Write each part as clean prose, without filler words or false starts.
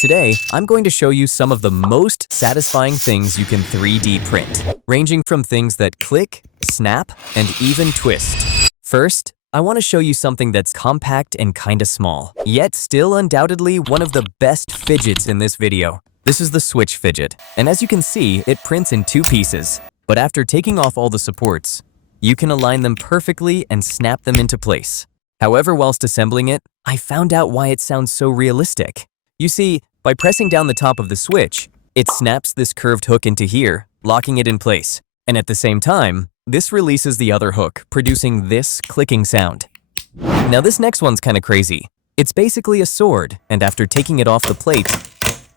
Today, I'm going to show you some of the most satisfying things you can 3D print, ranging from things that click, snap, and even twist. First, I want to show you something that's compact and kinda small, yet still undoubtedly one of the best fidgets in this video. This is the Switch fidget, and as you can see, it prints in two pieces. But after taking off all the supports, you can align them perfectly and snap them into place. However, whilst assembling it, I found out why it sounds so realistic. You see, by pressing down the top of the switch, it snaps this curved hook into here, locking it in place. And at the same time, this releases the other hook, producing this clicking sound. Now this next one's kinda crazy. It's basically a sword, and after taking it off the plate,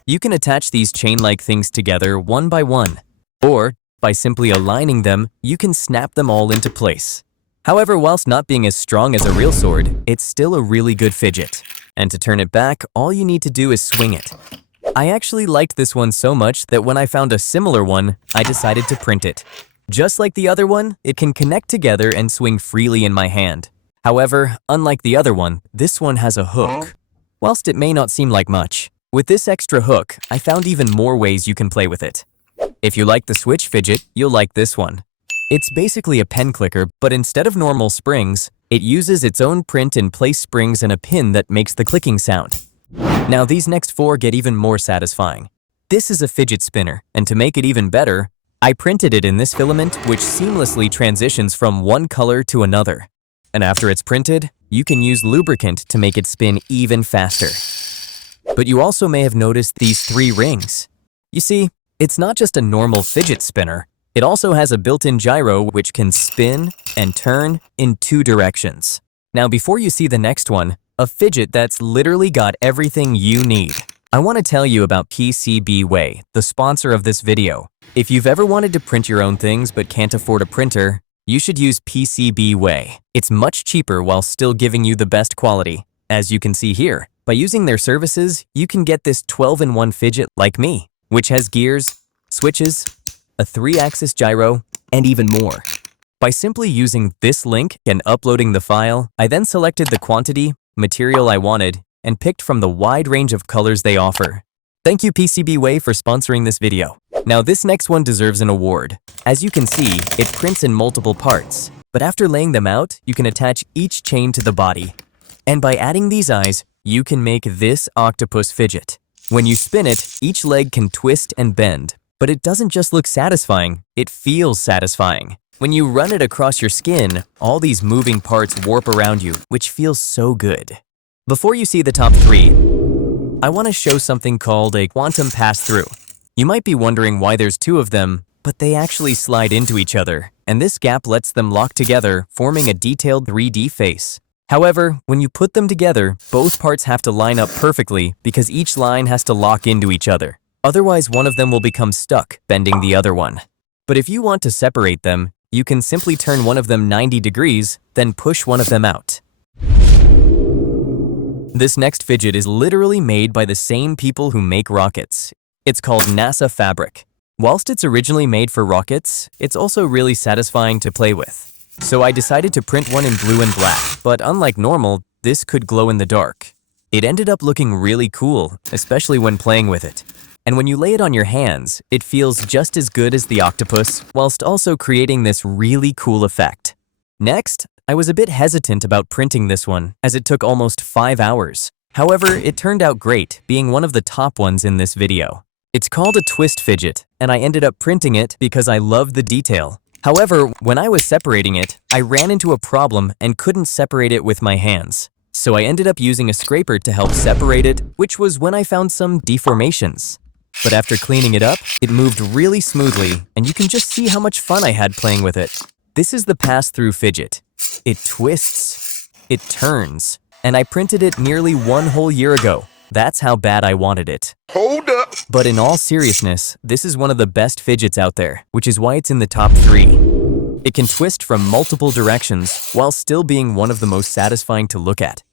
you can attach these chain-like things together one by one. Or, by simply aligning them, you can snap them all into place. However, whilst not being as strong as a real sword, it's still a really good fidget. And to turn it back, all you need to do is swing it. I actually liked this one so much that when I found a similar one, I decided to print it. Just like the other one, it can connect together and swing freely in my hand. However, unlike the other one, this one has a hook. Whilst it may not seem like much, with this extra hook, I found even more ways you can play with it. If you like the Switch fidget, you'll like this one. It's basically a pen clicker, but instead of normal springs, it uses its own print-in-place springs and a pin that makes the clicking sound. Now these next four get even more satisfying. This is a fidget spinner, and to make it even better, I printed it in this filament which seamlessly transitions from one color to another. And after it's printed, you can use lubricant to make it spin even faster. But you also may have noticed these three rings. You see, it's not just a normal fidget spinner. It also has a built-in gyro which can spin and turn in two directions. Now before you see the next one, a fidget that's literally got everything you need, I want to tell you about PCBWay, the sponsor of this video. If you've ever wanted to print your own things but can't afford a printer, you should use PCBWay. It's much cheaper while still giving you the best quality. As you can see here, by using their services, you can get this 12-in-1 fidget like me, which has gears, switches, a 3-axis gyro, and even more. By simply using this link and uploading the file, I then selected the quantity, material I wanted, and picked from the wide range of colors they offer. Thank you PCBWay for sponsoring this video. Now this next one deserves an award. As you can see, it prints in multiple parts, but after laying them out, you can attach each chain to the body. And by adding these eyes, you can make this octopus fidget. When you spin it, each leg can twist and bend, but it doesn't just look satisfying, it feels satisfying. When you run it across your skin, all these moving parts warp around you, which feels so good. Before you see the top three, I want to show something called a quantum pass-through. You might be wondering why there's two of them, but they actually slide into each other, and this gap lets them lock together, forming a detailed 3D face. However, when you put them together, both parts have to line up perfectly because each line has to lock into each other. Otherwise, one of them will become stuck, bending the other one. But if you want to separate them, you can simply turn one of them 90 degrees, then push one of them out. This next fidget is literally made by the same people who make rockets. It's called NASA Fabric. Whilst it's originally made for rockets, it's also really satisfying to play with. So I decided to print one in blue and black, but unlike normal, this could glow in the dark. It ended up looking really cool, especially when playing with it. And when you lay it on your hands, it feels just as good as the octopus, whilst also creating this really cool effect. Next, I was a bit hesitant about printing this one, as it took almost 5 hours. However, it turned out great, being one of the top ones in this video. It's called a twist fidget, and I ended up printing it because I loved the detail. However, when I was separating it, I ran into a problem and couldn't separate it with my hands. So I ended up using a scraper to help separate it, which was when I found some deformations. But after cleaning it up, it moved really smoothly, and you can just see how much fun I had playing with it. This is the Passthrough fidget. It twists, it turns, and I printed it nearly 1 whole year ago. That's how bad I wanted it. Hold up! But in all seriousness, this is one of the best fidgets out there, which is why it's in the top 3. It can twist from multiple directions while still being one of the most satisfying to look at.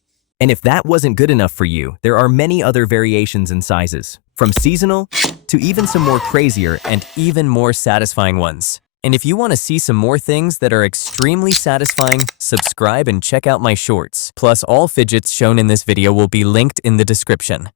And if that wasn't good enough for you, there are many other variations in sizes, from seasonal to even some more crazier and even more satisfying ones. And if you want to see some more things that are extremely satisfying, subscribe and check out my shorts. Plus, all fidgets shown in this video will be linked in the description.